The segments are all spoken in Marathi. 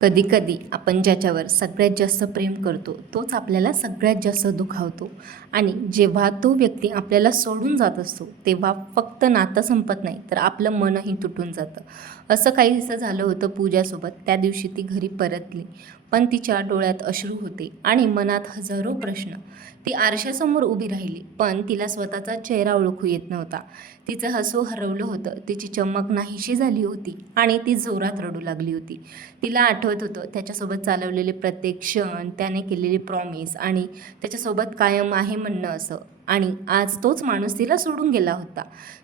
कधी-कधी आपण ज्याच्यावर सगळ्यात जास्त प्रेम करतो, तोच आपल्याला सगळ्यात जास्त दुखावतो आणि जेव्हा तो व्यक्ती आपल्याला सोडून जात असतो, तेव्हा फक्त नातं संपत नाही, तर आपलं मनही तुटून जातं. असं काहीसं झालं होतं पूजासोबत. त्या दिवशी ती घरी परतली, पण तिच्या डोळ्यात अश्रू होते आणि मनात हजारो प्रश्न. ती आरशासमोर उभी राहिली, पण तिला स्वतःचा चेहरा ओळखू येत नव्हता. तिचं हसू हरवलं होतं, तिची चमक नाहीशी झाली होती आणि ती जोरात रडू लागली होती. तिला आठवत होतं त्याच्यासोबत चालवलेले प्रत्येक क्षण, त्याने केलेली प्रॉमिस आणि त्याच्यासोबत कायम आहे म्हणणं असं. आणि आज तोच माणूस तिला सोडून गेला होता.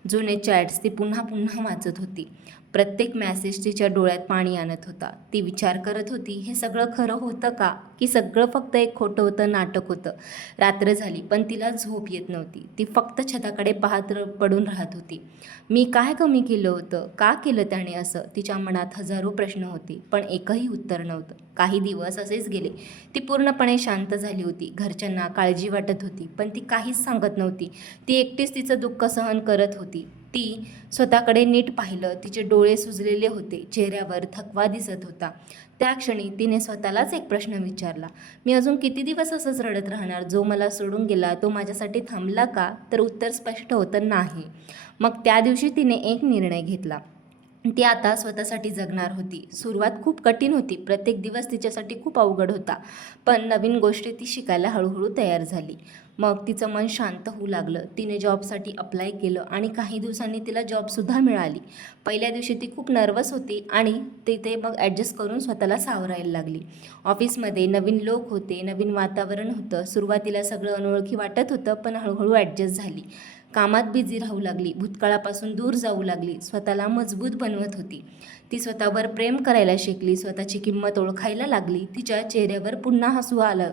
जुने चॅट्स ती पुन्हा पुन्हा वाचत होती. प्रत्येक मॅसेज तिच्या डोळ्यात पाणी आणत होता. ती विचार करत होती, हे सगळं खरं होतं का? की सगळं फक्त एक खोटं होतं, नाटक होतं? रात्र झाली, पण तिला झोप येत नव्हती. ती फक्त छताकडे पाहत पडून राहत होती. मी काय कमी केलं होतं? का केलं त्याने असं? तिच्या मनात हजारो प्रश्न होते, पण एकही उत्तर नव्हतं. काही दिवस असेच गेले. ती पूर्णपणे शांत झाली होती. घरच्यांना काळजी वाटत होती, पण ती काहीच सांगत नव्हती. ती एकटीच तिचं दुःख सहन करत होती. ती स्वतःकडे नीट पाहिलं. तिचे डोळे सुजलेले होते, चेहऱ्यावर थकवा दिसत होता. त्या क्षणी तिने स्वतःलाच एक प्रश्न विचारला, मी अजून किती दिवस असंच रडत राहणार? जो मला सोडून गेला तो माझ्यासाठी थांबला का? तर उत्तर स्पष्ट होतं, नाही. मग त्या दिवशी तिने एक निर्णय घेतला. ती आता स्वतःसाठी जगणार होती. सुरुवात खूप कठीण होती. प्रत्येक दिवस तिच्यासाठी खूप अवघड होता. पण नवीन गोष्टी ती शिकायला हळूहळू तयार झाली. मग तिचं मन शांत होऊ लागलं. तिने जॉबसाठी अप्लाय केलं आणि काही दिवसांनी तिला जॉबसुद्धा मिळाली. पहिल्या दिवशी ती खूप नर्वस होती आणि तिथे मग ॲडजस्ट करून स्वतःला सावरायला लागली. ऑफिसमध्ये नवीन लोक होते, नवीन वातावरण होतं. सुरुवातीला सगळं अनोळखी वाटत होतं, पण हळूहळू ॲडजस्ट झाली. कामात बिझी राहू लागली, भूतकाळापासून दूर जाऊ लागली, स्वतःला मजबूत बनवत होती. ती स्वतःवर प्रेम करायला शिकली, स्वतःची किंमत ओळखायला लागली. तिच्या चेहऱ्यावर पुन्हा हसू आलं,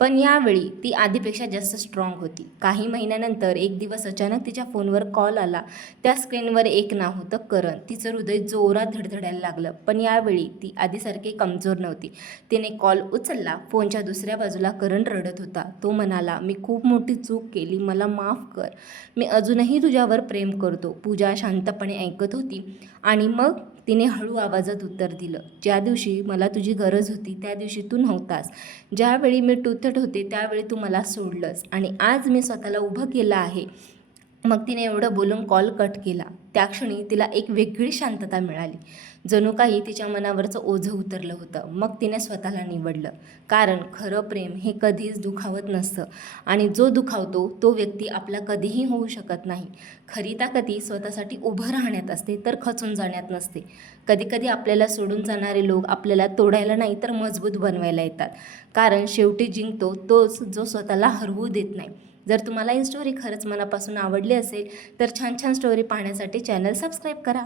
पण यावेळी ती आधीपेक्षा जास्त स्ट्रॉंग होती. काही महिन्यानंतर एक दिवस अचानक तिच्या फोनवर कॉल आला. त्या स्क्रीनवर एक नाव होतं, करण. तिचं हृदय जोरात धडधडायला लागलं, पण यावेळी ती आधीसारखी कमजोर नव्हती. तिने कॉल उचलला. फोनच्या दुसऱ्या बाजूला करण रडत होता. तो म्हणाला, मी खूप मोठी चूक केली, मला माफ कर. मी अजूनही तुझ्यावर प्रेम करतो. पूजा शांतपणे ऐकत होती आणि मग तिने हळू आवाजात उत्तर दिलं, ज्या दिवशी मला तुझी गरज होती त्या दिवशी तू नव्हतास. ज्यावेळी मी टुथट होते त्यावेळी तू मला सोडलंस आणि आज मी स्वतःला उभं केलं आहे. मग तिने एवढं बोलून कॉल कट केला. त्या क्षणी तिला एक वेगळी शांतता मिळाली. जणू काही तिच्या मनावरचं ओझं उतरलं होतं. मग तिने स्वतःला निवडलं, कारण खरं प्रेम हे कधीच दुखावत नसतं आणि जो दुखावतो तो व्यक्ती आपला कधीही होऊ शकत नाही. खरी ताकद ही स्वतःसाठी उभं राहण्यात असते, तर खचून जाण्यात नसते. कधीकधी आपल्याला सोडून जाणारे लोक आपल्याला तोडायला नाही तर मजबूत बनवायला येतात, कारण शेवटी जिंकतो तोच जो स्वतःला हरवू देत नाही. जर तुम्हाला ही स्टोरी खरंच मनापासून आवडली असेल तर छान छान स्टोरी पाहण्यासाठी चॅनल सबस्क्राईब करा.